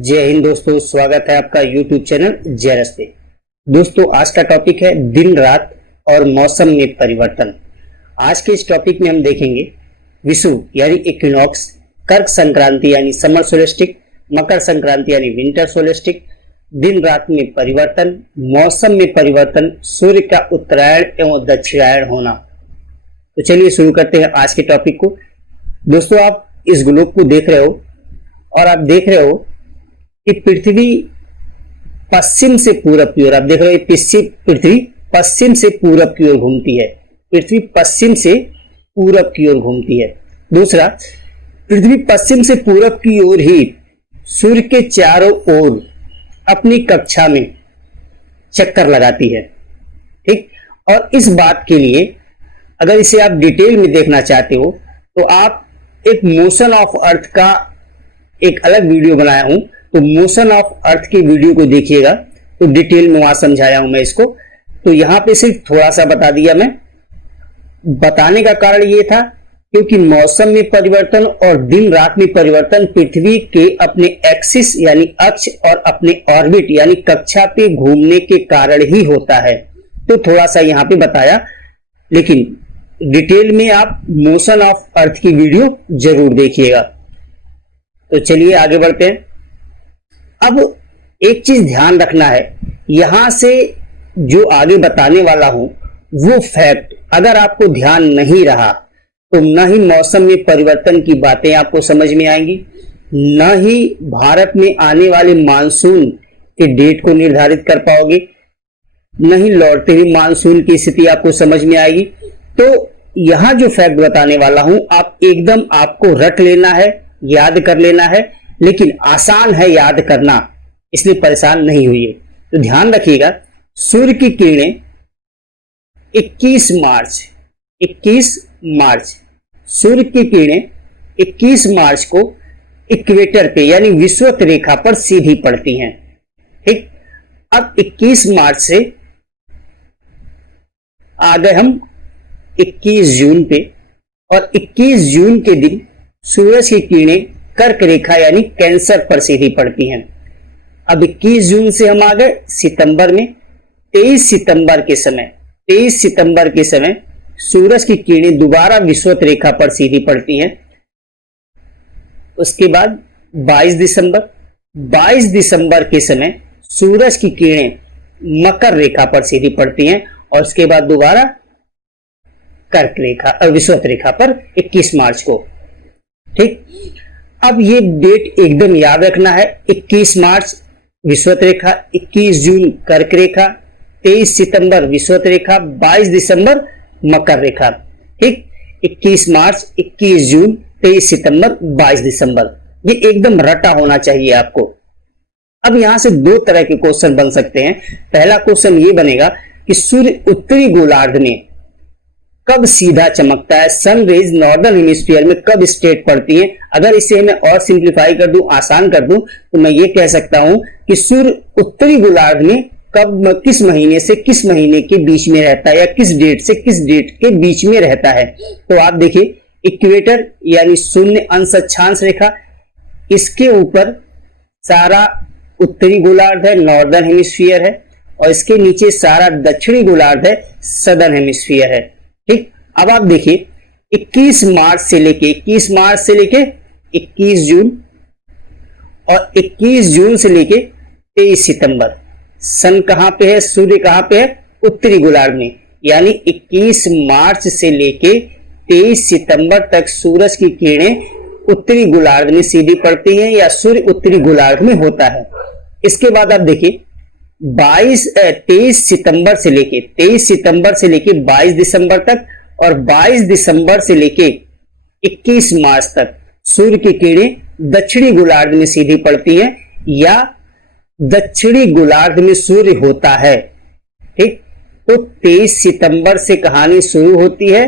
जय हिंद दोस्तों, स्वागत है आपका YouTube चैनल जयरस पे। दोस्तों, आज का टॉपिक है दिन रात और मौसम में परिवर्तन। आज के इस टॉपिक में हम देखेंगे विषुव यानी इक्विनॉक्स, कर्क संक्रांति यानी समर सोलेस्टिक, मकर संक्रांति यानी विंटर सोलेस्टिक, दिन रात में परिवर्तन, मौसम में परिवर्तन, सूर्य का उत्तरायण एवं दक्षिणायण होना। तो चलिए शुरू करते हैं आज के टॉपिक को। दोस्तों, आप इस ग्लोब को देख रहे हो और आप देख रहे हो कि पृथ्वी पश्चिम से पूरब की ओर, आप देख रहे हो पृथ्वी पश्चिम से पूरब की ओर घूमती है। पृथ्वी पश्चिम से पूरब की ओर घूमती है। दूसरा, पृथ्वी पश्चिम से पूरब की ओर ही सूर्य के चारों ओर अपनी कक्षा में चक्कर लगाती है। ठीक, और इस बात के लिए अगर इसे आप डिटेल में देखना चाहते हो तो आप एक मोशन ऑफ अर्थ का एक अलग वीडियो बनाया हूं, तो मोशन ऑफ अर्थ की वीडियो को देखिएगा, तो डिटेल में वहां समझाया हूं मैं इसको। तो यहां पे सिर्फ थोड़ा सा बता दिया मैं। बताने का कारण ये था क्योंकि मौसम में परिवर्तन और दिन रात में परिवर्तन पृथ्वी के अपने एक्सिस यानी अक्ष और अपने ऑर्बिट यानी कक्षा पे घूमने के कारण ही होता है। तो थोड़ा सा यहां पे बताया, लेकिन डिटेल में आप मोशन ऑफ अर्थ की वीडियो जरूर देखिएगा। तो चलिए आगे बढ़ते हैं। अब एक चीज ध्यान रखना है, यहां से जो आगे बताने वाला हूं वो फैक्ट अगर आपको ध्यान नहीं रहा तो न ही मौसम में परिवर्तन की बातें आपको समझ में आएंगी, न ही भारत में आने वाले मानसून के डेट को निर्धारित कर पाओगे, न ही लौटते हुए मानसून की स्थिति आपको समझ में आएगी। तो यहां जो फैक्ट बताने वाला हूं आप एकदम आपको रट लेना है, याद कर लेना है, लेकिन आसान है याद करना, इसलिए परेशान नहीं हुई। तो ध्यान रखिएगा, सूर्य की किरणें 21 मार्च सूर्य की किरणें 21 मार्च को इक्वेटर पे यानी विषुवत रेखा पर सीधी पड़ती हैं। ठीक, अब 21 मार्च से आ गए हम 21 जून पे, और 21 जून के दिन सूरज की किरणें कर्क रेखा यानी कैंसर पर सीधी पड़ती हैं। अब 21 जून से हम आ गए सितंबर में। 23 सितंबर के समय सूरज की किरणें दोबारा विषुवत रेखा पर सीधी पड़ती हैं। उसके बाद 22 दिसंबर के समय सूरज की किरणें मकर रेखा पर सीधी पड़ती हैं, और उसके बाद दोबारा कर्क रेखा और विषुवत रेखा पर 21 मार्च को। ठीक, अब ये डेट एकदम याद रखना है। 21 मार्च विषुवत रेखा, 21 जून कर्क रेखा, 23 सितंबर विषुवत रेखा, 22 दिसंबर मकर रेखा। ठीक, 21 मार्च, 21 जून, 23 सितंबर, 22 दिसंबर, ये एकदम रटा होना चाहिए आपको। अब यहां से दो तरह के क्वेश्चन बन सकते हैं। पहला क्वेश्चन ये बनेगा कि सूर्य उत्तरी गोलार्ध में कब सीधा चमकता है, सन रेज नॉर्दर्न हेमिस्फीयर में कब स्ट्रेट पड़ती है। अगर इसे मैं और सिंप्लीफाई कर दूं, आसान कर दूं, तो मैं ये कह सकता हूं कि सूर्य उत्तरी गोलार्ध में कब, किस महीने से किस महीने के बीच में रहता है, या किस डेट से किस डेट के बीच में रहता है। तो आप देखिए, इक्वेटर यानी शून्य अंश अक्षांश रेखा, इसके ऊपर सारा उत्तरी गोलार्ध है, नॉर्दर्न हेमिस्फीयर है, और इसके नीचे सारा दक्षिणी गोलार्ध है, सदर्न हेमिस्फीयर है। ठीक, अब आप देखिए 21 मार्च से लेके 21 जून और 21 जून से लेके 23 सितंबर, सन कहां पे है, सूर्य कहां पे है, उत्तरी गोलार्ध में। यानी 21 मार्च से लेके 23 सितंबर तक सूरज की किरणें उत्तरी गोलार्ध में सीधी पड़ती हैं, या सूर्य उत्तरी गोलार्ध में होता है। इसके बाद आप देखिए 23 सितंबर से लेके 22 दिसंबर तक, और 22 दिसंबर से लेके 21 मार्च तक सूर्य की किरणें दक्षिणी गोलार्ध में सीधी पड़ती हैं, या दक्षिणी गोलार्ध में सूर्य होता है। ठीक, तो 23 सितंबर से कहानी शुरू होती है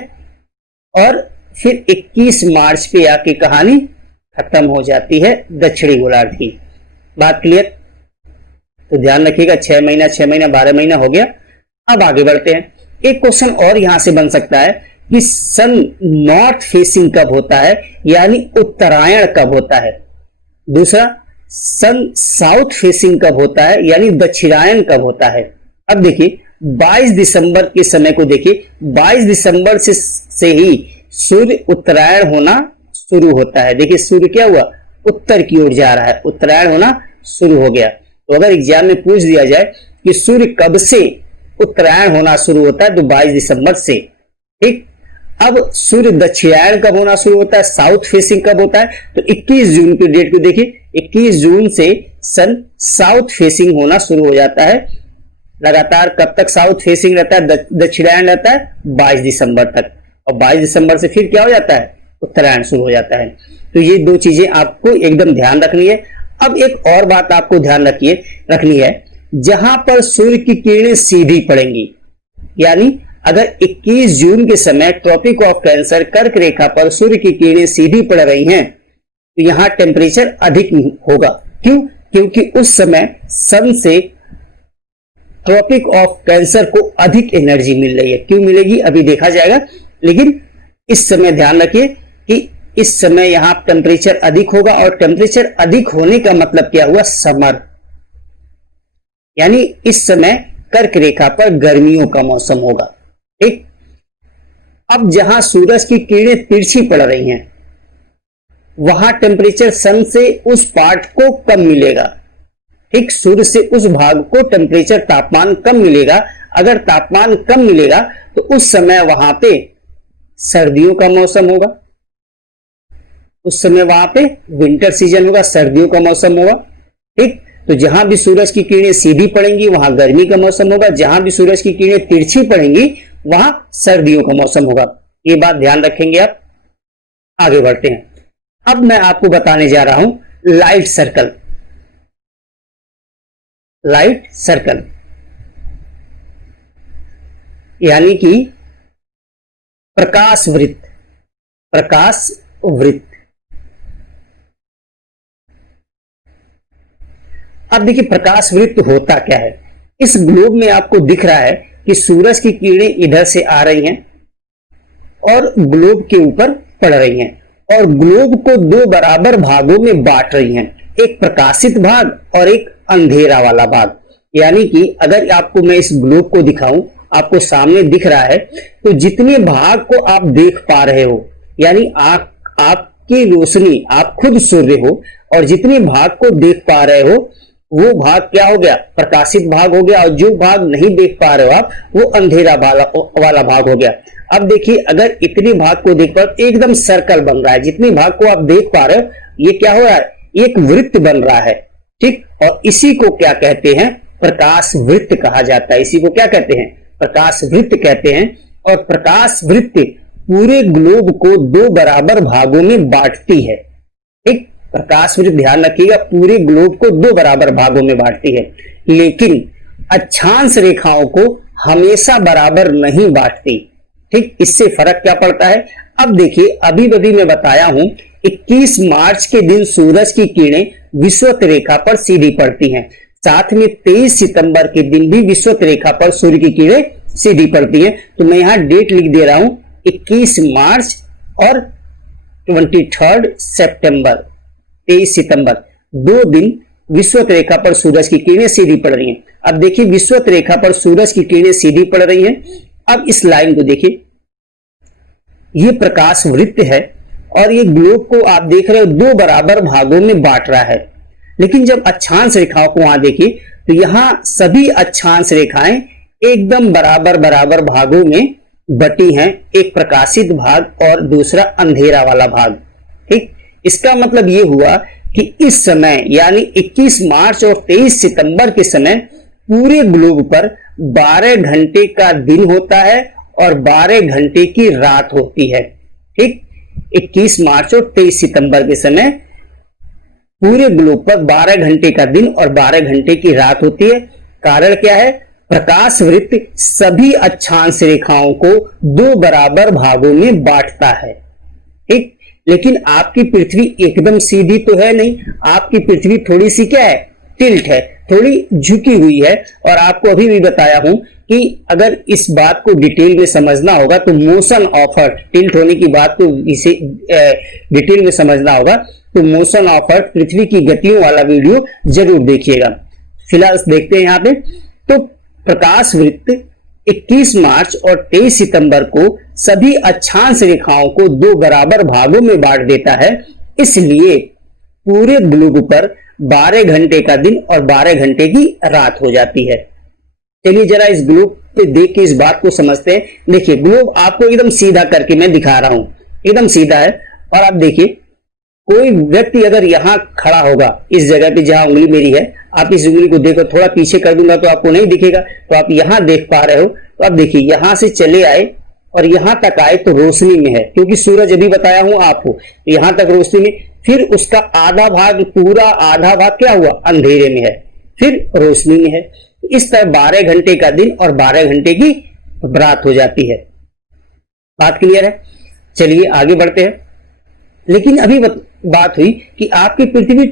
और फिर 21 मार्च पे आके कहानी खत्म हो जाती है दक्षिणी गोलार्ध की। बात क्लियर? तो ध्यान रखिएगा, 6 महीना 12 महीना हो गया। अब आगे बढ़ते हैं। एक क्वेश्चन और यहां से बन सकता है कि सन नॉर्थ फेसिंग कब होता है, यानी उत्तरायण कब होता है। दूसरा, सन साउथ फेसिंग कब होता है, यानी दक्षिणायन कब होता है। अब देखिए 22 दिसंबर के समय को देखिए, 22 दिसंबर से ही सूर्य उत्तरायण होना शुरू होता है। देखिए सूर्य क्या हुआ, उत्तर की ओर जा रहा है, उत्तरायण होना शुरू हो गया। तो अगर एग्जाम में पूछ दिया जाए कि सूर्य कब से उत्तरायण होना शुरू होता है, तो 22 दिसंबर से। ठीक, अब सूर्य दक्षिणायन कब होना शुरू होता है, साउथ फेसिंग कब होता है, तो 21 जून की डेट को देखिए, 21 जून से सन साउथ फेसिंग होना शुरू हो जाता है। लगातार कब तक साउथ फेसिंग रहता है, दक्षिणायन रहता है 22 दिसंबर तक, और 22 दिसंबर से फिर क्या हो जाता है, उत्तरायण शुरू हो जाता है। तो ये दो चीजें आपको एकदम ध्यान रखनी है। अब एक और बात आपको ध्यान रखनी है, जहां पर सूर्य की किरणें सीधी पड़ेंगी, यानी अगर 21 जून के समय ट्रॉपिक ऑफ कैंसर कर्क रेखा पर सूर्य की किरणें सीधी पड़ रही हैं, तो यहां टेम्परेचर अधिक होगा। क्यों? क्योंकि उस समय सन से ट्रॉपिक ऑफ कैंसर को अधिक एनर्जी मिल रही है। क्यों मिलेगी अभी देखा जाएगा, लेकिन इस समय ध्यान रखिए कि इस समय यहां टेम्परेचर अधिक होगा, और टेम्परेचर अधिक होने का मतलब क्या हुआ, समर, यानी इस समय कर्क रेखा पर गर्मियों का मौसम होगा। ठीक, अब जहां सूरज की किरणें तिरछी पड़ रही हैं, वहां टेम्परेचर सन से उस पार्ट को कम मिलेगा। ठीक, सूर्य से उस भाग को टेम्परेचर तापमान कम मिलेगा। अगर तापमान कम मिलेगा तो उस समय वहां पे सर्दियों का मौसम होगा, उस समय वहां पे विंटर सीजन होगा, सर्दियों का मौसम होगा। ठीक, तो जहां भी सूरज की किरणें सीधी पड़ेंगी वहां गर्मी का मौसम होगा, जहां भी सूरज की किरणें तिरछी पड़ेंगी वहां सर्दियों का मौसम होगा। ये बात ध्यान रखेंगे आप। आगे बढ़ते हैं। अब मैं आपको बताने जा रहा हूं लाइट सर्कल। लाइट सर्कल यानी कि प्रकाश वृत्त। प्रकाश वृत्त। अब देखिए प्रकाश वृत्त होता क्या है। इस ग्लोब में आपको दिख रहा है कि सूरज की किरणें इधर से आ रही हैं और ग्लोब के ऊपर पड़ रही हैं, और ग्लोब को दो बराबर भागों में बांट रही हैं, एक प्रकाशित भाग और एक अंधेरा वाला भाग। यानी कि अगर आपको मैं इस ग्लोब को दिखाऊं, आपको सामने दिख रहा है, तो जितने भाग को आप देख पा रहे हो, यानी आपकी रोशनी, आप खुद सूर्य हो, और जितने भाग को देख पा रहे हो वो भाग क्या हो गया, प्रकाशित भाग हो गया, और जो भाग नहीं देख पा रहे हो आप, वो अंधेरा वाला भाग हो गया। अब देखिए अगर इतने भाग को देख पा रहे हो, एकदम सर्कल बन रहा है, जितने भाग को आप देख पा रहे हो ये क्या हो रहा है, एक वृत्त बन रहा है। ठीक, और इसी को क्या कहते हैं, प्रकाश वृत्त कहा जाता है। इसी को क्या कहते हैं, प्रकाश वृत्त कहते हैं। और प्रकाश वृत्त पूरे ग्लोब को दो बराबर भागों में बांटती है। ठीक, प्रकाश वृत्त ध्यान रखिएगा, पूरे ग्लोब को दो बराबर भागों में बांटती है, लेकिन अक्षांश रेखाओं को हमेशा बराबर नहीं बांटती। ठीक, इससे फर्क क्या पड़ता है। अब देखिए अभी मैं बताया हूं 21 मार्च के दिन सूरज की किरणें विषुवत रेखा पर सीधी पड़ती हैं, साथ में 23 सितंबर के दिन भी विषुवत रेखा पर सूर्य की किरणें सीधी पड़ती हैं। तो मैं यहां डेट लिख दे रहा हूं 21 मार्च और 23 सितंबर, 23 सितंबर, 2 दिन विषुवत रेखा पर सूरज की किरणें सीधी पड़ रही हैं। अब देखिए विषुवत रेखा पर सूरज की किरणें सीधी पड़ रही हैं। अब इस लाइन को देखिए, ये प्रकाश वृत्त है और ये ग्लोब को आप देख रहे हो दो बराबर भागों में बांट रहा है। लेकिन जब अक्षांश रेखाओं को वहां देखिए तो यहां सभी अक्षांश रेखाएं एकदम बराबर भागों में बटी हैं, एक प्रकाशित भाग और दूसरा अंधेरा वाला भाग। ठीक, इसका मतलब ये हुआ कि इस समय यानी 21 मार्च और 23 सितंबर के समय पूरे ग्लोब पर 12 घंटे का दिन होता है और 12 घंटे की रात होती है। ठीक, 21 मार्च और 23 सितंबर के समय पूरे ग्लोब पर 12 घंटे का दिन और 12 घंटे की रात होती है। कारण क्या है, प्रकाश वृत्त सभी अक्षांश रेखाओं को दो बराबर भागों में बांटता है। ठीक, लेकिन आपकी पृथ्वी एकदम सीधी तो है नहीं, आपकी पृथ्वी थोड़ी सी क्या है, टिल्ट है, थोड़ी झुकी हुई है। और आपको अभी भी बताया हूं कि अगर इस बात को डिटेल में समझना होगा तो मोशन ऑफ अर्थ, टिल्ट होने की बात को इसे डिटेल में समझना होगा तो मोशन ऑफ अर्थ, पृथ्वी की गतियों वाला वीडियो जरूर देखिएगा। फिलहाल देखते हैं यहाँ पे। तो प्रकाश वृत्त 21 मार्च और 23 सितंबर को सभी अक्षांश रेखाओं को दो बराबर भागों में बांट देता है। इसलिए पूरे ग्लोब पर 12 घंटे का दिन और 12 घंटे की रात हो जाती है। चलिए जरा इस ग्लोब पे देख के इस बात को समझते हैं। देखिए ग्लोब आपको एकदम सीधा करके मैं दिखा रहा हूं, एकदम सीधा है। और आप देखिए कोई व्यक्ति अगर यहां खड़ा होगा इस जगह पे जहां उंगली मेरी है, आप इस उंगली को देखो, थोड़ा पीछे कर दूंगा तो आपको नहीं दिखेगा, तो आप यहां देख पा रहे हो। तो आप देखिए यहां से चले आए और यहां तक आए तो रोशनी में है, क्योंकि सूरज अभी बताया हूं आपको, तो यहां तक रोशनी में, फिर उसका आधा भाग, पूरा आधा भाग क्या हुआ, अंधेरे में है, फिर रोशनी में है। इस तरह 12 घंटे का दिन और 12 घंटे की रात हो जाती है। बात क्लियर है? चलिए आगे बढ़ते हैं। लेकिन अभी बात हुई कि आपकी पृथ्वी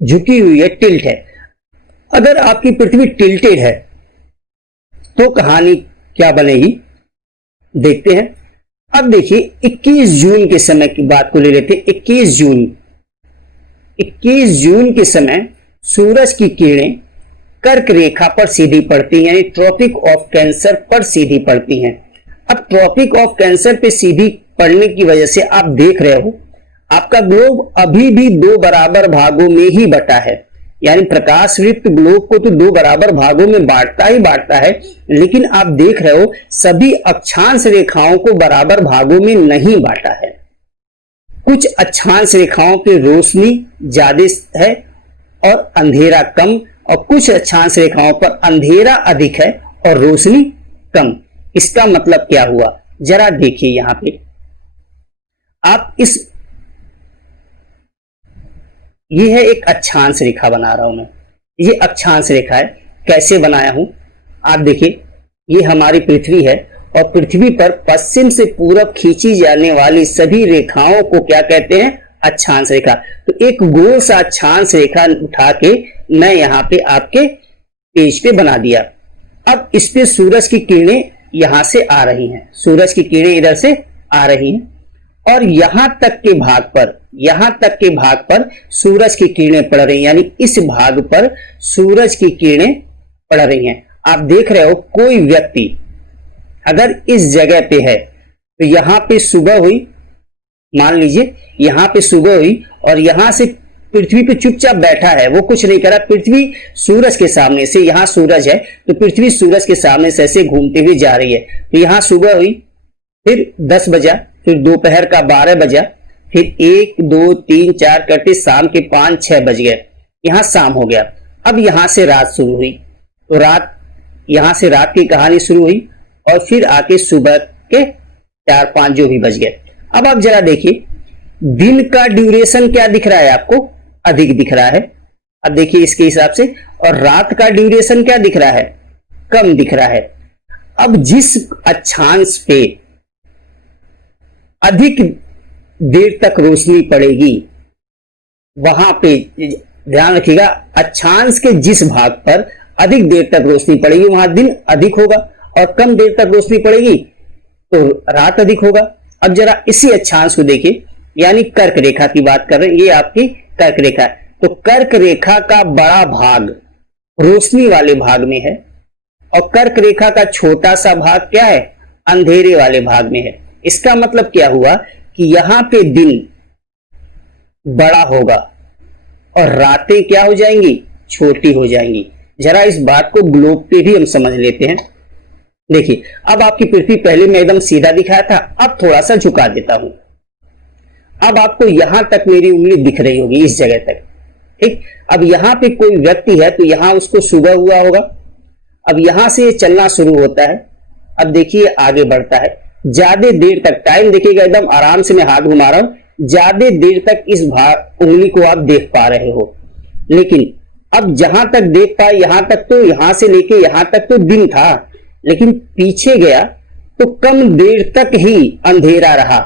झुकी हुई है, टिल्ट है। अगर आपकी पृथ्वी टिल्टेड है तो कहानी क्या बनेगी, देखते हैं। अब देखिए 21 जून के समय की बात को ले लेते हैं। 21 जून के समय सूरज की किरणें कर्क रेखा पर सीधी पड़ती हैं, यानी ट्रॉपिक ऑफ कैंसर पर सीधी पड़ती हैं। अब ट्रॉपिक ऑफ कैंसर पे सीधी पड़ने की वजह से आप देख रहे हो आपका ग्लोब अभी भी दो बराबर भागों में ही बटा है, यानी प्रकाश वृत्त ग्लोब को तो दो बराबर भागों में बांटता है, लेकिन आप देख रहे हो सभी अक्षांश रेखाओं को बराबर भागों में नहीं बांटा है। कुछ अक्षांश रेखाओं पे रोशनी ज्यादा है और अंधेरा कम, और कुछ अक्षांश रेखाओं पर अंधेरा अधिक है और रोशनी कम। इसका मतलब क्या हुआ, जरा देखिए यहां पे आप ये है एक अक्षांश रेखा बना रहा हूं मैं, ये अक्षांश रेखा है। कैसे बनाया हूं आप देखिए, ये हमारी पृथ्वी है और पृथ्वी पर पश्चिम से पूरब खींची जाने वाली सभी रेखाओं को क्या कहते हैं, अक्षांश रेखा। तो एक गोल सा अक्षांश रेखा उठा के मैं यहां पे आपके पेज पे बना दिया। अब इस पे सूरज की किरणें यहां से आ रही हैं, सूरज की किरणें इधर से आ रही हैं और यहां तक के भाग पर सूरज की किरणें पड़ रही हैं, यानी इस भाग पर सूरज की किरणें पड़ रही हैं। आप देख रहे हो कोई व्यक्ति अगर इस जगह पे है तो यहां पे सुबह हुई, मान लीजिए यहां पे सुबह हुई और यहां से पृथ्वी पे चुपचाप बैठा है, वो कुछ नहीं करा, पृथ्वी सूरज के सामने से, यहां सूरज है तो पृथ्वी सूरज के सामने से ऐसे घूमते हुए जा रही है। तो यहां सुबह हुई, फिर 10 बजा, फिर दोपहर का 12 बजा, फिर 1 2 3 4 करते शाम के 5 6 बज गए, यहां शाम हो गया। अब यहां से रात शुरू हुई, तो यहां से रात की कहानी शुरू हुई और फिर आके सुबह के 4 5 जो भी बज गए। अब आप जरा देखिए दिन का ड्यूरेशन क्या दिख रहा है आपको, अधिक दिख रहा है। अब देखिए इसके हिसाब से, और रात का ड्यूरेशन क्या दिख रहा है, कम दिख रहा है। अब जिस अक्षांश पे अधिक देर तक रोशनी पड़ेगी वहां पे ध्यान रखिएगा, अक्षांश के जिस भाग पर अधिक देर तक रोशनी पड़ेगी वहां दिन अधिक होगा और कम देर तक रोशनी पड़ेगी तो रात अधिक होगा। अब जरा इसी अक्षांश को देखिए, यानी कर्क रेखा की बात कर रहे हैं, ये आपकी कर्क रेखा है। तो कर्क रेखा का बड़ा भाग रोशनी वाले भाग में है और कर्क रेखा का छोटा सा भाग क्या है, अंधेरे वाले भाग में है। इसका मतलब क्या हुआ कि यहां पे दिन बड़ा होगा और रातें क्या हो जाएंगी, छोटी हो जाएंगी। जरा इस बात को ग्लोब पे भी हम समझ लेते हैं। देखिए अब आपकी पृथ्वी पहले मैं एकदम सीधा दिखाया था, अब थोड़ा सा झुका देता हूं। अब आपको यहां तक मेरी उंगली दिख रही होगी, इस जगह तक, ठीक। अब यहां पे कोई व्यक्ति है तो यहां उसको सुबह हुआ होगा, अब यहां से चलना शुरू होता है। अब देखिए आगे बढ़ता है, ज्यादा देर तक, टाइम देखिएगा एकदम आराम से मैं हाथ घुमा रहा हूं, ज्यादा देर तक इस उंगली को आप देख पा रहे हो। लेकिन अब जहां तक देख पाए यहां तक, तो यहां से लेके यहां तक तो दिन था, लेकिन पीछे गया तो कम देर तक ही अंधेरा रहा,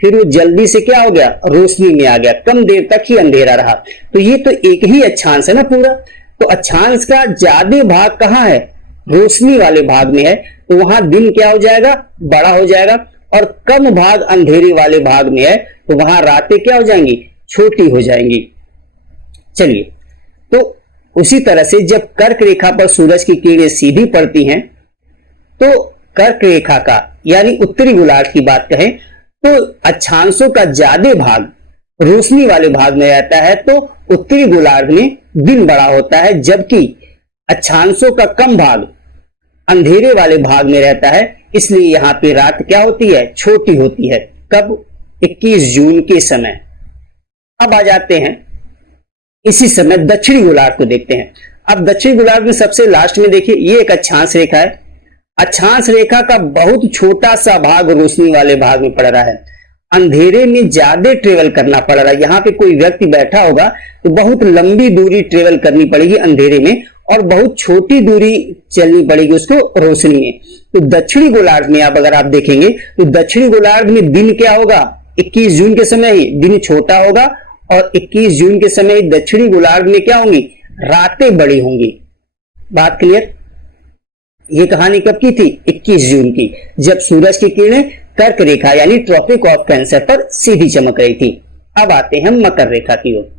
फिर वो जल्दी से क्या हो गया, रोशनी में आ गया, कम देर तक ही अंधेरा रहा। तो ये तो एक ही अक्षांश है ना पूरा, तो अक्षांश का ज्यादा भाग कहां है, रोशनी वाले भाग में है, तो वहां दिन क्या हो जाएगा, बड़ा हो जाएगा, और कम भाग अंधेरे वाले भाग में है तो वहां रातें क्या हो जाएंगी, छोटी हो जाएंगी। चलिए, तो उसी तरह से जब कर्क रेखा पर सूरज की किरणें सीधी पड़ती हैं तो कर्क रेखा का यानी उत्तरी गोलार्ध की बात करें तो अक्षांशों का ज्यादा भाग रोशनी वाले भाग में रहता है, तो उत्तरी गोलार्ध में दिन बड़ा होता है, जबकि अक्षांशों का कम भाग अंधेरे वाले भाग में रहता है। इसलिए यहां पे रात क्या होती है, छोटी होती है। कब? 21 जून के समय। अब आ जाते हैं इसी समय दक्षिणी गोलार्ध को देखते हैं। अब दक्षिणी गोलार्ध में सबसे लास्ट में देखिए, ये एक अक्षांश रेखा है। अक्षांश रेखा का बहुत छोटा सा भाग रोशनी वाले भाग में पड़ रहा है। अंधेरे में ज्यादा ट्रेवल करना पड़ रहा है। यहाँ पे कोई व्यक्ति बैठा होगा तो बहुत लंबी दूरी ट्रेवल करनी पड़ेगी अंधेरे में, और बहुत छोटी दूरी चलनी पड़ेगी उसको रोशनी में। तो दक्षिणी गोलार्ध में अब अगर आप देखेंगे तो दक्षिणी गोलार्ध में दिन क्या होगा, 21 जून के समय ही दिन छोटा होगा, और 21 जून के समय ही दक्षिणी गोलार्ध में क्या होंगी, रातें बड़ी होंगी। बात क्लियर? ये कहानी कब की थी? 21 जून की, जब सूरज की किरणें कर्क रेखा यानी ट्रॉपिक ऑफ कैंसर पर सीधी चमक रही थी। अब आते हैं मकर रेखा की ओर।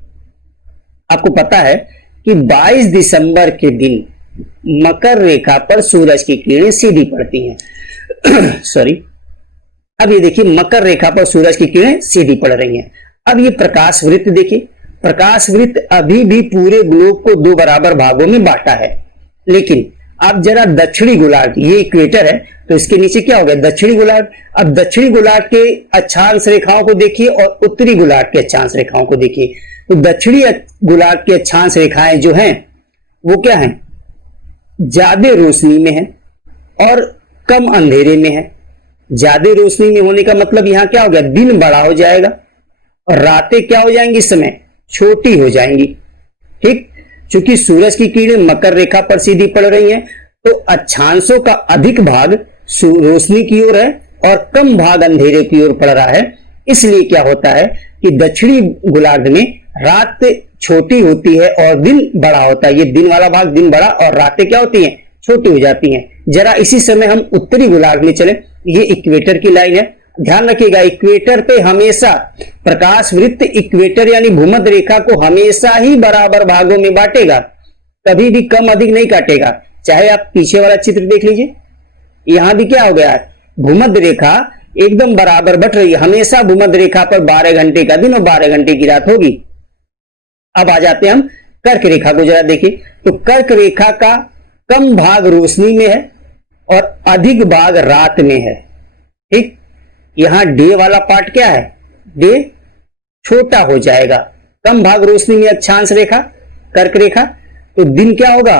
आपको पता है कि 22 दिसंबर के दिन मकर रेखा पर सूरज की किरणें सीधी पड़ती हैं। सॉरी, अब ये देखिए मकर रेखा पर सूरज की किरणें सीधी पड़ रही हैं। अब ये प्रकाश वृत्त देखिए, प्रकाश वृत्त अभी भी पूरे ग्लोब को दो बराबर भागों में बांटा है, लेकिन अब जरा दक्षिणी गोलार्ध, ये इक्वेटर है तो इसके नीचे क्या हो गया, दक्षिणी गोलार्ध। अब दक्षिणी गोलार्ध के अक्षांश रेखाओं को देखिए और उत्तरी गोलार्ध के अक्षांश रेखाओं को देखिए। तो दक्षिणी गोलार्ध के अक्षांश रेखाएं जो हैं वो क्या हैं, ज्यादा रोशनी में है और कम अंधेरे में है। ज्यादा रोशनी में होने का मतलब यहां क्या हो गया, दिन बड़ा हो जाएगा और रातें क्या हो जाएंगी, इस समय छोटी हो जाएंगी। ठीक, चूंकि सूरज की किरणें मकर रेखा पर सीधी पड़ रही हैं तो अक्षांशों का अधिक भाग रोशनी की ओर है और कम भाग अंधेरे की ओर पड़ रहा है। इसलिए क्या होता है कि दक्षिणी गोलार्ध में रात छोटी होती है और दिन बड़ा होता है। ये दिन वाला भाग दिन बड़ा और रातें क्या होती हैं, छोटी हो जाती हैं। जरा इसी समय हम उत्तरी गोलार्ध में चले, ये इक्वेटर की लाइन है। ध्यान रखिएगा, इक्वेटर पे हमेशा प्रकाश वृत्त इक्वेटर यानी भूमध्य रेखा को हमेशा ही बराबर भागों में बांटेगा, कभी भी कम अधिक नहीं काटेगा। चाहे आप पीछे वाला चित्र देख लीजिए, यहां भी क्या हो गया, भूमध्य रेखा एकदम बराबर बट रही है। हमेशा भूमध्य रेखा पर 12 घंटे का दिन और 12 घंटे की रात होगी। अब आ जाते हैं हम कर्क रेखा को जरा देखिए, तो कर्क रेखा का कम भाग रोशनी में है और अधिक भाग रात में है। ठीक, यहां डे वाला पार्ट क्या है, डे छोटा हो जाएगा, कम भाग रोशनी में अक्षांश रेखा कर्क रेखा, तो दिन क्या होगा,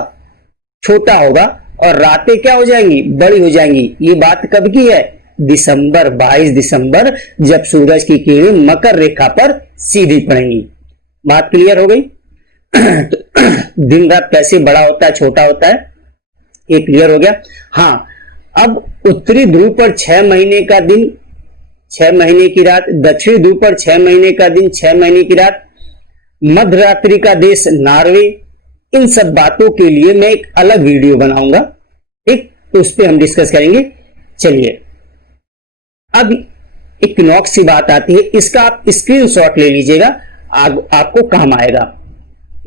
छोटा होगा और रातें क्या हो जाएंगी, बड़ी हो जाएंगी। ये बात कब की है, दिसंबर, 22 दिसंबर, जब सूरज की किरणें मकर रेखा पर सीधी पड़ेंगी। बात क्लियर हो गई? तो दिन रात कैसे बड़ा होता है, छोटा होता है, ये क्लियर हो गया। हाँ, अब उत्तरी ध्रुव पर 6 महीने का दिन 6 महीने की रात, दक्षिणी ध्रुव पर 6 महीने का दिन 6 महीने की रात, मध्य रात्रि का देश नॉर्वे, इन सब बातों के लिए मैं एक अलग वीडियो बनाऊंगा। ठीक, तो उस पर हम डिस्कस करेंगे। चलिए, अब इक्विनॉक्स की बात आती है, इसका आप स्क्रीनशॉट ले लीजिएगा, आपको काम आएगा।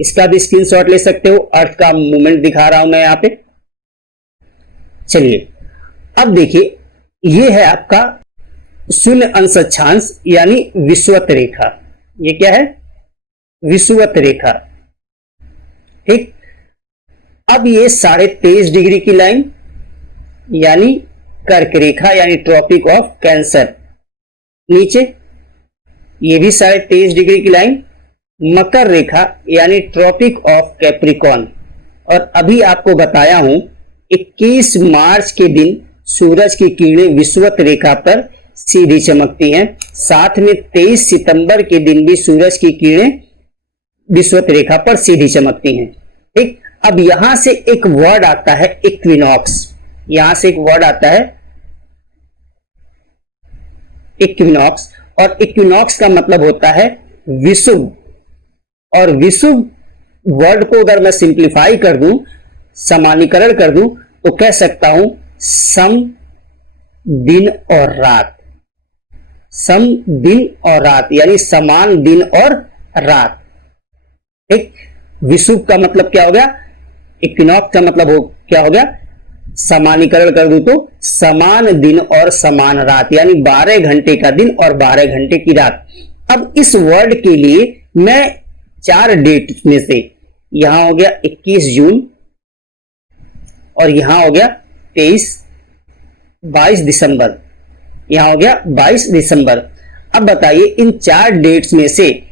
इसका भी स्क्रीनशॉट ले सकते हो, अर्थ का मूवमेंट दिखा रहा हूं मैं यहां पे। चलिए, अब देखिए, ये है आपका शून्य अंश अक्षांश यानी विषुवत रेखा। ये क्या है, विषुवत रेखा। ठीक, अब ये 23.5 डिग्री की लाइन यानी कर्क रेखा यानी ट्रॉपिक ऑफ कैंसर, नीचे ये भी 23.5 डिग्री की लाइन मकर रेखा यानी ट्रॉपिक ऑफ कैप्रिकॉन। और अभी आपको बताया हूं 21 मार्च के दिन सूरज की किरणें विषुवत रेखा पर सीधी चमकती हैं, साथ में 23 सितंबर के दिन भी सूरज की किरणें विषुवत रेखा पर सीधी चमकती हैं। ठीक, अब यहां से एक वर्ड आता है इक्विनॉक्स, यहां से एक वर्ड आता है इक्विनॉक्स, और इक्विनॉक्स का मतलब होता है विषुव। और विषुव वर्ड को अगर मैं सिंप्लीफाई कर दूं, सामान्यीकरण कर दूं, तो कह सकता हूं सम दिन और रात। सम दिन और रात यानी समान दिन और रात। ठीक, विषुव का मतलब क्या हो गया, इक्विनॉक्स का मतलब क्या हो गया, समानीकरण कर दूं तो समान दिन और समान रात, यानी 12 घंटे का दिन और 12 घंटे की रात। अब इस वर्ड के लिए मैं 4 डेट में से, यहां हो गया 21 जून और यहां हो गया 22 दिसंबर, यहां हो गया 22 दिसंबर। अब बताइए इन 4 डेट्स में से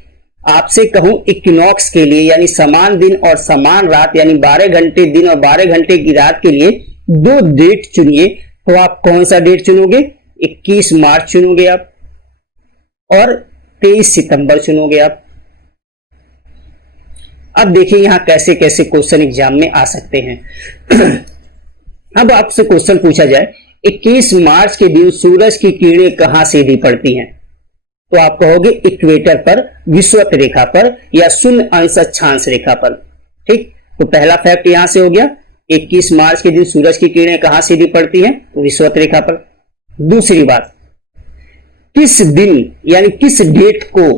आपसे कहूं इक्विनॉक्स के लिए यानी समान दिन और समान रात यानी 12 घंटे दिन और 12 घंटे की रात के लिए 2 डेट चुनिए, तो आप कौन सा डेट चुनोगे, 21 मार्च चुनोगे आप और 23 सितंबर चुनोगे आप। अब देखिए यहां कैसे कैसे क्वेश्चन एग्जाम में आ सकते हैं। अब आपसे क्वेश्चन पूछा जाए 21 मार्च के दिन सूरज की किरणें कहां सीधी पड़ती हैं, तो आप कहोगे इक्वेटर पर, विषुवत रेखा पर या शून्य अंश अक्षांश रेखा पर। ठीक, तो पहला फैक्ट यहां से हो गया, 21 मार्च के दिन सूरज की किरणें कहां सीधी पड़ती हैं, तो विषुवत रेखा पर। दूसरी बात, किस दिन यानी किस डेट को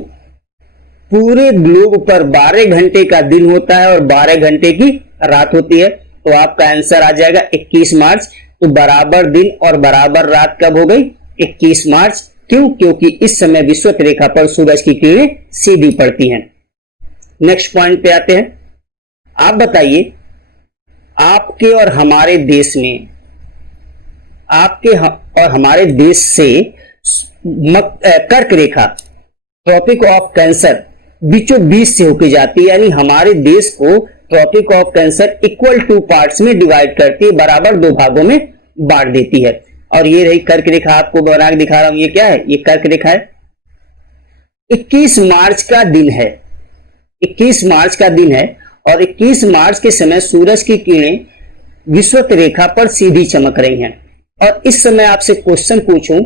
पूरे ग्लोब पर 12 घंटे का दिन होता है और 12 घंटे की रात होती है, तो आपका आंसर आ जाएगा 21 मार्च। तो बराबर दिन और बराबर रात कब हो गई, 21 मार्च। क्यों, क्योंकि इस समय विषुवत रेखा पर सूरज की किरणें सीधी पड़ती हैं। नेक्स्ट पॉइंट पे आते हैं। आप बताइए आपके और हमारे देश में, आपके और हमारे देश से कर्क रेखा ट्रॉपिक ऑफ कैंसर बीचों बीच से होकर जाती है, यानी हमारे देश को Tropic of Cancer equal 2 parts में डिवाइड करती है, बराबर 2 भागों में बांट देती है। और ये रही कर्क रेखा, आपको बना के दिखा रहा हूं, ये क्या है, ये कर्क रेखा है। 21 मार्च का दिन है, 21 मार्च का दिन है और 21 मार्च के समय सूरज की किरणें विषुवत रेखा पर सीधी चमक रही हैं। और इस समय आपसे क्वेश्चन पूछूं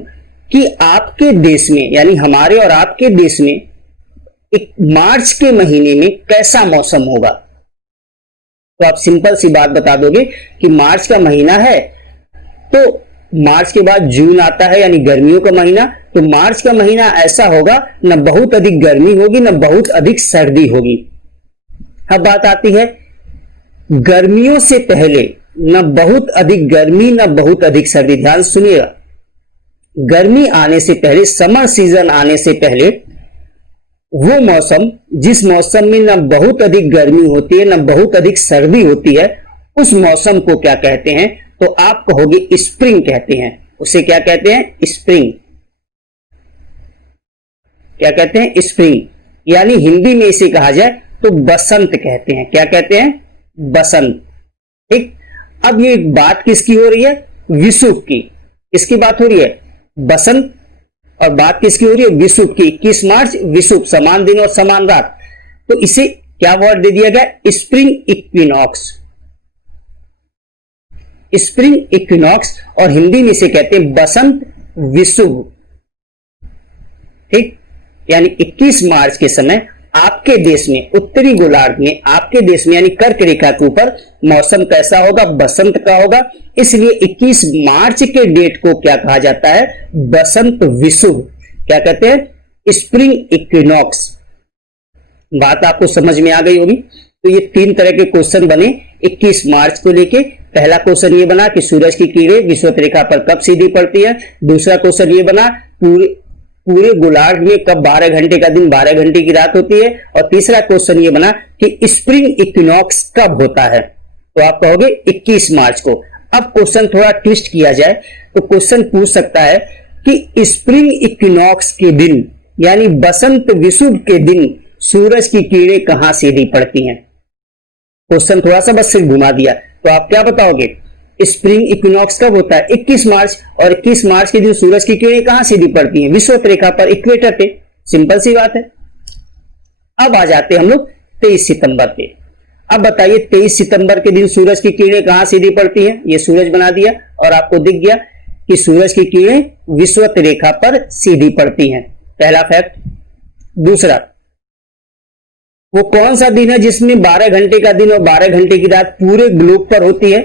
कि आपके देश में यानी हमारे और आपके देश में मार्च के महीने में कैसा मौसम होगा, तो आप सिंपल सी बात बता दोगे कि मार्च का महीना है, तो मार्च के बाद जून आता है यानी गर्मियों का महीना, तो मार्च का महीना ऐसा होगा न बहुत अधिक गर्मी होगी न बहुत अधिक सर्दी होगी। अब बात आती है गर्मियों से पहले, न बहुत अधिक गर्मी न बहुत अधिक सर्दी। ध्यान सुनिएगा, गर्मी आने से पहले, समर सीजन आने से पहले वो मौसम जिस मौसम में न बहुत अधिक गर्मी होती है न बहुत अधिक सर्दी होती है, उस मौसम को क्या कहते हैं, तो आप कहोगे स्प्रिंग कहते हैं। उसे क्या कहते हैं, स्प्रिंग। क्या कहते हैं, स्प्रिंग। यानी हिंदी में इसे कहा जाए तो बसंत कहते हैं। क्या कहते हैं, बसंत। ठीक, अब ये बात किसकी हो रही है, विषुव की। किसकी बात हो रही है, बसंत। और बात किसकी हो रही है, विषुव की। 21 मार्च विषुव, समान दिन और समान रात, तो इसे क्या वर्ड दे दिया गया, स्प्रिंग इक्विनॉक्स। स्प्रिंग इक्विनॉक्स और हिंदी में इसे कहते हैं बसंत विषुव। ठीक, यानी 21 मार्च के समय आपके देश में, उत्तरी गोलार्ध में, आपके देश में यानी कर्क रेखा के ऊपर मौसम कैसा होगा, बसंत का होगा। इसलिए 21 मार्च के डेट को क्या कहा जाता है, बसंत विषुव। क्या कहते हैं, स्प्रिंग इक्विनॉक्स। बात आपको समझ में आ गई होगी। तो ये 3 तरह के क्वेश्चन बने 21 मार्च को लेके। पहला क्वेश्चन ये बना कि सूरज की किरणें विषुवत रेखा पर कब सीधी पड़ती है। दूसरा क्वेश्चन ये बना पूरे गोलार्ध में कब 12 घंटे का दिन 12 घंटे की रात होती है। और तीसरा क्वेश्चन ये बना कि स्प्रिंग इक्विनॉक्स कब होता है, तो आप कहोगे 21 मार्च को। अब क्वेश्चन थोड़ा ट्विस्ट किया जाए तो क्वेश्चन पूछ सकता है कि स्प्रिंग इक्विनॉक्स के दिन यानी बसंत विषुव के दिन सूरज की किरणें कहां सीधी पड़ती हैं। क्वेश्चन थोड़ा सा बस सिर्फ घुमा दिया, तो आप क्या बताओगे, स्प्रिंग इक्विनॉक्स कब होता है, 21 मार्च। और 21 मार्च के दिन सूरज की किरणें कहां सीधी पड़ती हैं, विषुवत रेखा पर, इक्वेटर पे। सिंपल सी बात है। अब आ जाते हैं हम लोग 23 सितंबर पे। अब बताइए 23 सितंबर के दिन सूरज की किरणें कहां सीधी पड़ती हैं। ये सूरज बना दिया और आपको दिख गया कि सूरज की किरणें विषुवत रेखा पर सीधी पड़ती हैं। पहला फैक्ट। दूसरा, वो कौन सा दिन है जिसमें 12 घंटे का दिन और 12 घंटे की रात पूरे ग्लोब पर होती है।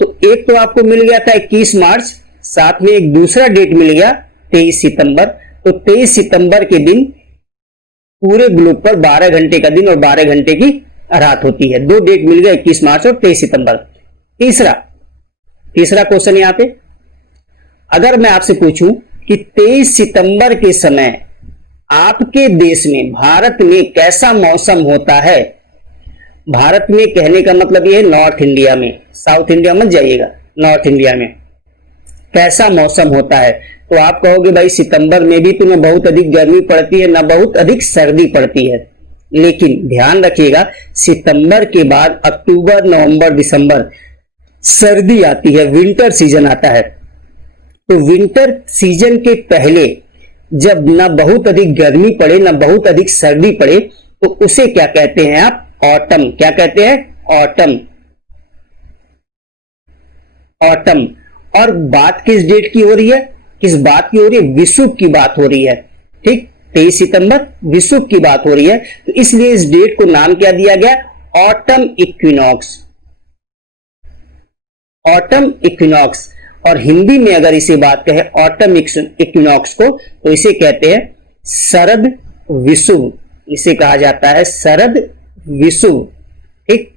तो एक तो आपको मिल गया था 21 मार्च, साथ में एक दूसरा डेट मिल गया 23 सितंबर। तो 23 सितंबर के दिन पूरे ग्लोब पर 12 घंटे का दिन और 12 घंटे की रात होती है। दो डेट मिल गए, 21 मार्च और 23 सितंबर। तीसरा क्वेश्चन यहां पे, अगर मैं आपसे पूछूं कि 23 सितंबर के समय आपके देश में, भारत में कैसा मौसम होता है। भारत में कहने का मतलब यह है नॉर्थ इंडिया में, साउथ इंडिया मत जाइएगा, नॉर्थ इंडिया में कैसा मौसम होता है। तो आप कहोगे भाई सितंबर में भी तो न बहुत अधिक गर्मी पड़ती है न बहुत अधिक सर्दी पड़ती है, लेकिन ध्यान रखिएगा सितंबर के बाद अक्टूबर, नवंबर, दिसंबर सर्दी आती है, विंटर सीजन आता है। तो विंटर सीजन के पहले जब न बहुत अधिक गर्मी पड़े न बहुत अधिक सर्दी पड़े तो उसे क्या कहते हैं आप, ऑटम। क्या कहते हैं, ऑटम। ऑटम। और बात किस डेट की हो रही है, किस बात की हो रही है, विषुव की बात हो रही है। ठीक, 23 सितंबर विषुव की बात हो रही है, तो इसलिए इस डेट को नाम क्या दिया गया, ऑटम इक्विनॉक्स। Autumn equinox. और हिंदी में अगर इसे बात कहें ऑटम इक्विनॉक्स को, तो इसे कहते हैं शरद विषुव। इसे कहा जाता है शरद विषुव। ठीक,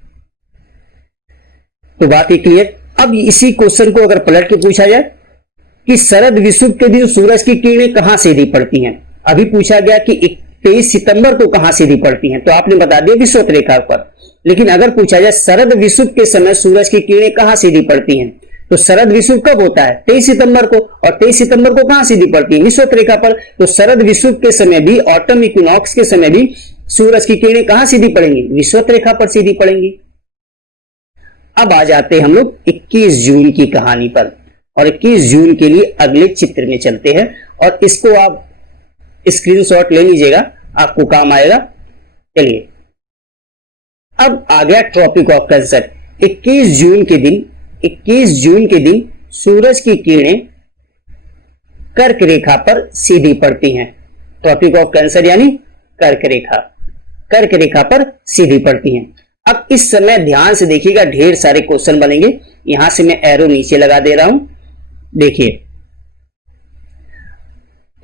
तो बात ही क्लियर। अब इसी क्वेश्चन को अगर पलट के पूछा जाए कि शरद विषुव के दिन सूरज की किरणें कहां सीधी पड़ती हैं। अभी पूछा गया कि 23 सितंबर को कहां सीधी पड़ती हैं, तो आपने बता दिया विषुवत रेखा पर। लेकिन अगर पूछा जाए शरद विषुव के समय सूरज की किरणें कहां सीधी पड़ती हैं, तो शरद विषुव कब होता है, 23 सितंबर को। और 23 सितंबर को कहां सीधी पड़ती है, विषुवत रेखा पर। तो शरद विषुव के समय भी, ऑटम इक्विनॉक्स के समय भी सूरज की किरणें कहां सीधी पड़ेंगी, विषुवत रेखा पर सीधी पड़ेंगी। अब आ जाते हैं हम लोग 21 जून की कहानी पर, और 21 जून के लिए अगले चित्र में चलते हैं, और इसको आप स्क्रीनशॉट ले लीजिएगा, आपको काम आएगा। चलिए, अब आ गया टॉपिक ऑफ कंसर्न। 21 जून के दिन सूरज की किरणें कर्क रेखा पर सीधी पड़ती हैं। टॉपिक ऑफ कैंसर यानी कर्क रेखा पर सीधी पड़ती हैं। अब इस समय ध्यान से देखिएगा, ढेर सारे क्वेश्चन बनेंगे। यहां से मैं एरो नीचे लगा दे रहा हूं, देखिए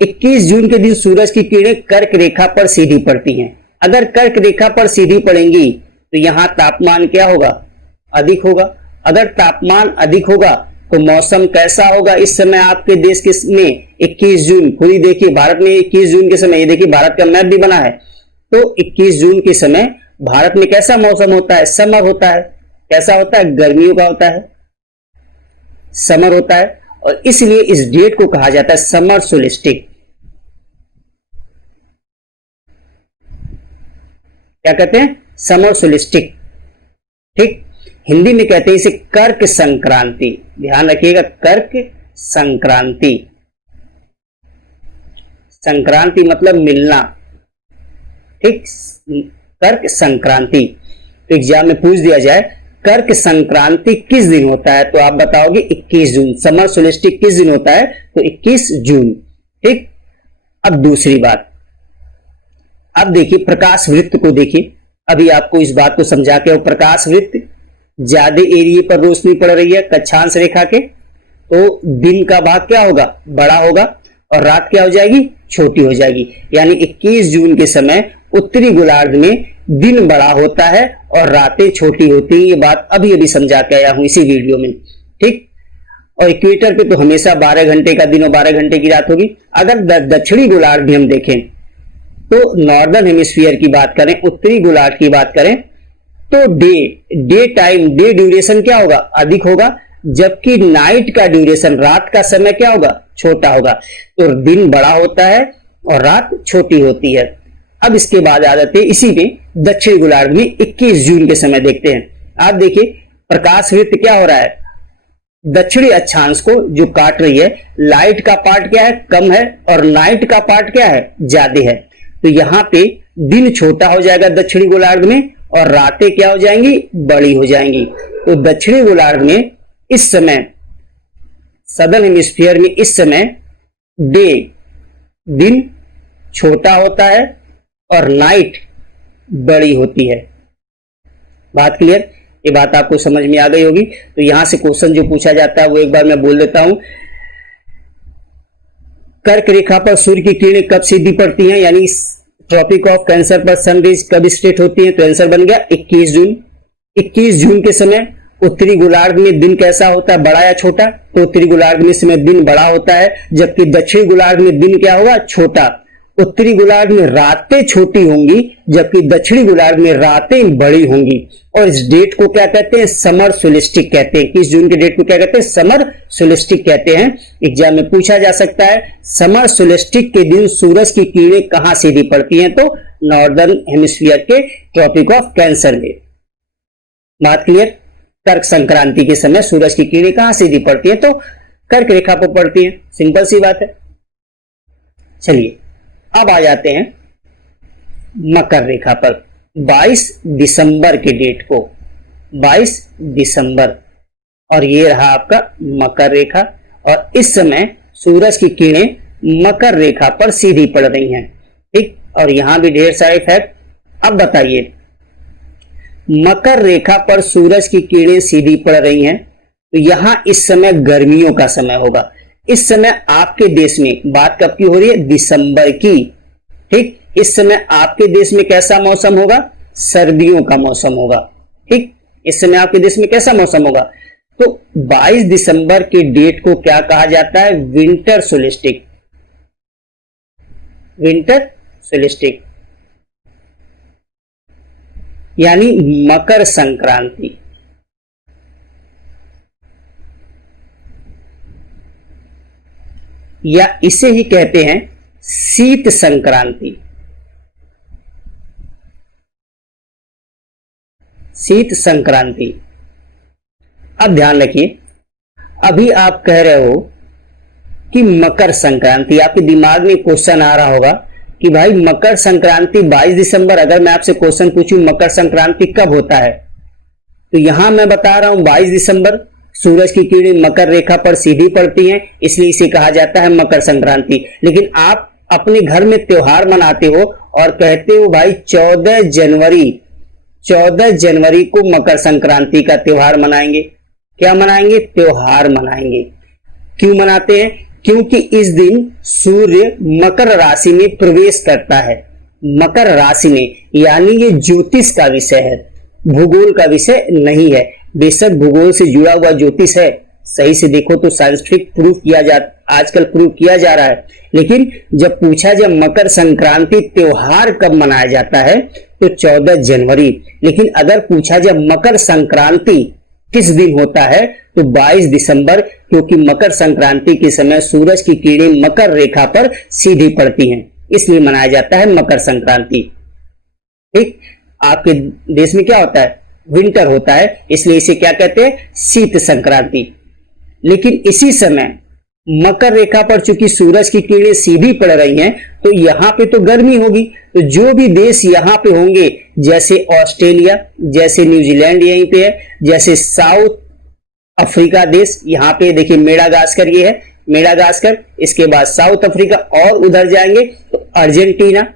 21 जून के दिन सूरज की किरणें कर्क रेखा पर सीधी पड़ती हैं। अगर कर्क रेखा पर सीधी पड़ेंगी तो यहां तापमान क्या होगा, अधिक होगा। अगर तापमान अधिक होगा तो मौसम कैसा होगा इस समय आपके देश के में 21 जून। खुद ही देखिए भारत में 21 जून के समय, ये देखिए भारत का मैप भी बना है, तो 21 जून के समय भारत में कैसा मौसम होता है, समर होता है। कैसा होता है, गर्मियों का होता है, समर होता है। और इसलिए इस डेट को कहा जाता है समर सोलिस्टिक। क्या कहते हैं, समर सोलिस्टिक। ठीक, हिंदी में कहते हैं इसे कर्क संक्रांति। ध्यान रखिएगा, कर्क संक्रांति। संक्रांति मतलब मिलना। ठीक, कर्क संक्रांति। तो एग्जाम में पूछ दिया जाए कर्क संक्रांति किस दिन होता है, तो आप बताओगे 21 जून। समर सोलिस्टिक किस दिन होता है, तो 21 जून। ठीक, अब दूसरी बात, अब देखिए प्रकाश वृत्त को देखिए। अभी आपको इस बात को समझा के, प्रकाश वृत्त ज्यादा एरिया पर रोशनी पड़ रही है कक्षांश रेखा के, तो दिन का भाग क्या होगा, बड़ा होगा, और रात क्या हो जाएगी, छोटी हो जाएगी। यानी 21 जून के समय उत्तरी गोलार्ध में दिन बड़ा होता है और रातें छोटी होती हैं। ये बात अभी अभी समझा के आया हूं इसी वीडियो में। ठीक, और इक्वेटर पे तो हमेशा 12 घंटे का दिन और 12 घंटे की रात होगी। अगर दक्षिणी गोलार्ध भी हम देखें, तो नॉर्दर्न हेमिस्फीयर की बात करें, उत्तरी गोलार्ध की बात करें, तो डे टाइम, डे ड्यूरेशन क्या होगा, अधिक होगा, जबकि नाइट का ड्यूरेशन, रात का समय क्या होगा, छोटा होगा। तो दिन बड़ा होता है और रात छोटी होती है। अब इसके बाद आ जाते हैं इसी में दक्षिण गोलार्ध में 21 जून के समय देखते हैं। आप देखिए प्रकाश वृत्त क्या हो रहा है, दक्षिणी अक्षांश को जो काट रही है, लाइट का पार्ट क्या है, कम है, और नाइट का पार्ट क्या है, ज्यादा है। तो यहां पे दिन छोटा हो जाएगा दक्षिणी गोलार्ध में, और रातें क्या हो जाएंगी, बड़ी हो जाएंगी। तो दक्षिणी गोलार्ध में इस समय, सदर्न हेमिस्फीयर में इस समय दिन छोटा होता है और नाइट बड़ी होती है। बात क्लियर, ये बात आपको समझ में आ गई होगी। तो यहां से क्वेश्चन जो पूछा जाता है वो एक बार मैं बोल देता हूं। कर्क रेखा पर सूर्य की किरणें कब सीधी पड़ती हैं, यानी ट्रॉपिक ऑफ कैंसर पर सन रेज कब स्टार्ट होती है? तो आंसर बन गया 21 जून। 21 जून के समय उत्तरी गोलार्ध में दिन कैसा होता है, बड़ा या छोटा? तो उत्तरी गोलार्ध में इस समय दिन बड़ा होता है, जबकि दक्षिणी गोलार्ध में दिन क्या होगा, छोटा। उत्तरी गोलार्ध में रातें छोटी होंगी, जबकि दक्षिणी गोलार्ध में रातें बड़ी होंगी। और इस डेट को क्या कहते हैं, समर सोलिस्टिक कहते हैं। 21 जून के डेट को क्या कहते हैं, समर सोलिस्टिक कहते हैं। एग्जाम में पूछा जा सकता है समर सोलिस्टिक के दिन सूरज की किरणें कहां सीधी पड़ती हैं? तो नॉर्दर्न हेमिस्फीयर के ट्रॉपिक ऑफ कैंसर में। बात क्लियर? कर्क संक्रांति के समय सूरज की किरणें कहां सीधी पड़ती हैं? तो कर्क रेखा पर पड़ती हैं। सिंपल सी बात है। चलिए अब आ जाते हैं मकर रेखा पर। 22 दिसंबर के डेट को, 22 दिसंबर, और ये रहा आपका मकर रेखा। और इस समय सूरज की किरणें मकर रेखा पर सीधी पड़ रही हैं, ठीक। और यहां भी ढेर सारे फैक्ट। अब बताइए, मकर रेखा पर सूरज की किरणें सीधी पड़ रही हैं, तो यहां इस समय गर्मियों का समय होगा। इस समय आपके देश में, बात कब की हो रही है, दिसंबर की, ठीक। इस समय आपके देश में कैसा मौसम होगा, सर्दियों का मौसम होगा, ठीक। इस समय आपके देश में कैसा मौसम होगा? तो 22 दिसंबर के डेट को क्या कहा जाता है, विंटर सोलिस्टिक। विंटर सोलिस्टिक यानी मकर संक्रांति। या इसे ही कहते हैं शीत संक्रांति। शीत संक्रांति। अब ध्यान रखिए, अभी आप कह रहे हो कि मकर संक्रांति, आपके दिमाग में क्वेश्चन आ रहा होगा कि भाई मकर संक्रांति 22 दिसंबर, अगर मैं आपसे क्वेश्चन पूछूं मकर संक्रांति कब होता है, तो यहां मैं बता रहा हूं 22 दिसंबर सूरज की किरणें मकर रेखा पर सीधी पड़ती हैं, इसलिए इसे कहा जाता है मकर संक्रांति। लेकिन आप अपने घर में त्योहार मनाते हो और कहते हो भाई 14 जनवरी को मकर संक्रांति का त्योहार मनाएंगे। क्या मनाएंगे? त्योहार मनाएंगे। क्यों मनाते हैं? क्योंकि इस दिन सूर्य मकर राशि में प्रवेश करता है। मकर राशि में, यानी ये ज्योतिष का विषय है, भूगोल का विषय नहीं है। बेशक भूगोल से जुड़ा हुआ ज्योतिष है, सही से देखो तो साइंटिफिक प्रूफ आजकल प्रूफ किया जा रहा है। लेकिन जब पूछा जब मकर संक्रांति त्योहार कब मनाया जाता है, तो 14 जनवरी। लेकिन अगर पूछा जब मकर संक्रांति किस दिन होता है, तो 22 दिसंबर, क्योंकि मकर संक्रांति के समय सूरज की किरणें मकर रेखा पर सीधी पड़ती हैं, इसलिए मनाया जाता है मकर संक्रांति, ठीक। आपके देश में क्या होता है, विंटर होता है, इसलिए इसे क्या कहते हैं, शीत संक्रांति। लेकिन इसी समय मकर रेखा पर चूंकि सूरज की किरणें सीधी पड़ रही हैं, तो यहां पे तो गर्मी होगी। तो जो भी देश यहां पे होंगे, जैसे ऑस्ट्रेलिया, जैसे न्यूजीलैंड यहीं पे है, जैसे साउथ अफ्रीका देश, यहाँ पे देखिए मेडागास्कर, ये है मेडागास्कर, इसके बाद साउथ अफ्रीका, और उधर जाएंगे तो अर्जेंटीना,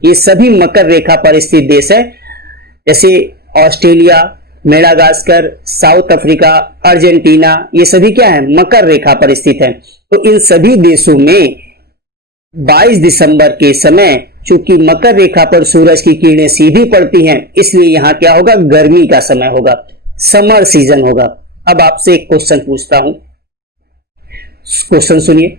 ये सभी मकर रेखा पर स्थित देश है। जैसे Australia, Madagascar, south Africa, Argentina, ये सभी क्या है, मकर रेखा पर स्थित है। तो इन सभी देशों में 22 दिसंबर के समय चूंकि मकर रेखा पर सूरज की किरणें सीधी पड़ती हैं, इसलिए यहां क्या होगा, गर्मी का समय होगा, समर सीजन होगा। अब आपसे एक क्वेश्चन पूछता हूं, क्वेश्चन सुनिए।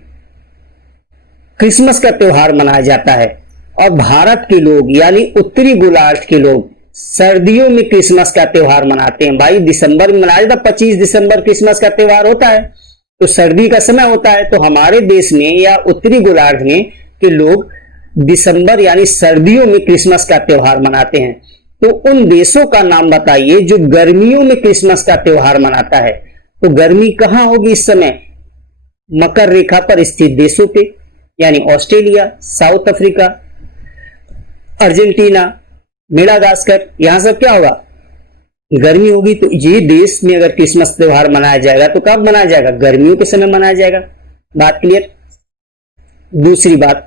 क्रिसमस का त्योहार मनाया जाता है और भारत के लोग यानी उत्तरी गोलार्ध के लोग सर्दियों में क्रिसमस का त्योहार मनाते हैं। भाई दिसंबर में मनाया जाता, 25 दिसंबर क्रिसमस का त्योहार होता है, तो सर्दी का समय होता है। तो हमारे देश में या उत्तरी गोलार्ध में के लोग दिसंबर यानी सर्दियों में क्रिसमस का त्योहार मनाते हैं। तो उन देशों का नाम बताइए जो गर्मियों में क्रिसमस का त्योहार मनाता है। तो गर्मी कहां होगी इस समय, मकर रेखा पर स्थित देशों पे, यानी Australia, south Africa, Argentina, Madagascar, यहां सब क्या होगा, गर्मी होगी। तो ये देश में अगर क्रिसमस त्योहार मनाया जाएगा तो कब मनाया जाएगा, गर्मियों के समय मनाया जाएगा। बात क्लियर। दूसरी बात,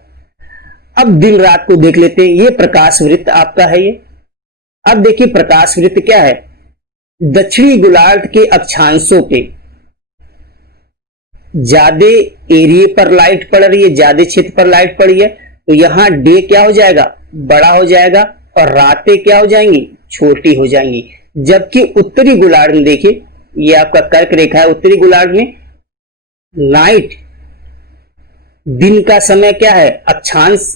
अब दिन रात को देख लेते हैं। ये प्रकाश वृत्त आपका है ये। अब देखिए प्रकाश वृत्त क्या है, दक्षिणी गोलार्ध के अक्षांशों पे ज्यादा एरिया पर लाइट पड़ रही है, ज्यादा क्षेत्र पर लाइट पड़ी है, तो यहां डे क्या हो जाएगा, बड़ा हो जाएगा और रातें क्या हो जाएंगी, छोटी हो जाएंगी। जबकि उत्तरी गोलार्ध में देखिए, ये आपका कर्क रेखा है, उत्तरी गोलार्ध में नाइट, दिन का समय क्या है, अक्षांश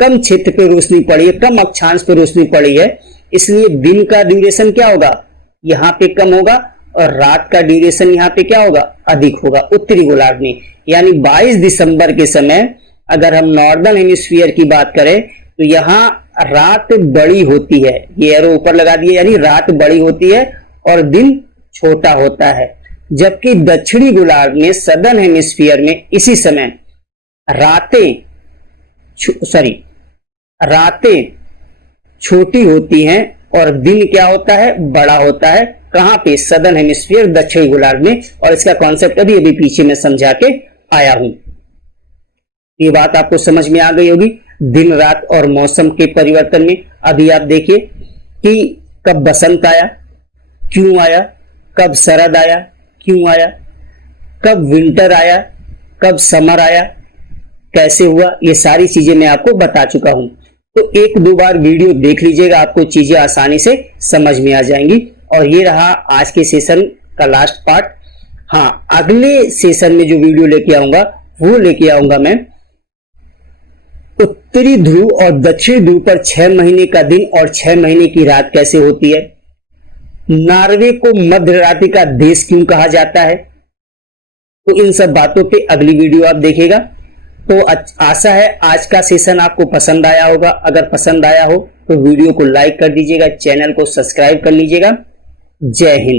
कम क्षेत्र पे रोशनी पड़ी है, कम अक्षांश पे रोशनी पड़ी है, इसलिए दिन का ड्यूरेशन क्या होगा, यहाँ पे कम होगा और रात का ड्यूरेशन यहाँ पे क्या होगा, अधिक होगा उत्तरी गोलार्ध में। यानी 22 दिसंबर के समय अगर हम नॉर्दर्न हेमिस्फीयर की बात करें तो यहाँ रात बड़ी होती है, ये एरो ऊपर लगा दिए, यानी रात बड़ी होती है और दिन छोटा होता है। जबकि दक्षिणी गोलार्ध में, सदर्न हेमिस्फीयर में इसी समय रातें छोटी होती हैं और दिन क्या होता है, बड़ा होता है। कहां पे, सदर्न हेमिस्फीयर, दक्षिणी गोलार्ध में। और इसका कॉन्सेप्ट अभी अभी पीछे मैं समझा के आया हूं। ये बात आपको समझ में आ गई होगी दिन रात और मौसम के परिवर्तन में। अभी आप देखिए कि कब बसंत आया, क्यों आया, कब शरद आया, क्यों आया, कब विंटर आया, कब समर आया, कैसे हुआ, ये सारी चीजें मैं आपको बता चुका हूं। तो एक दो बार वीडियो देख लीजिएगा, आपको चीजें आसानी से समझ में आ जाएंगी। और ये रहा आज के सेशन का लास्ट पार्ट। हाँ, अगले सेशन में जो वीडियो लेके आऊंगा वो लेके आऊंगा मैं उत्तरी ध्रुव और दक्षिणी ध्रुव पर 6 महीने का दिन और 6 महीने की रात कैसे होती है, नॉर्वे को मध्य रात्रि का देश क्यों कहा जाता है। तो इन सब बातों पे अगली वीडियो आप देखिएगा। तो आशा है आज का सेशन आपको पसंद आया होगा। अगर पसंद आया हो तो वीडियो को लाइक कर दीजिएगा, चैनल को सब्सक्राइब कर लीजिएगा। जय हिंद।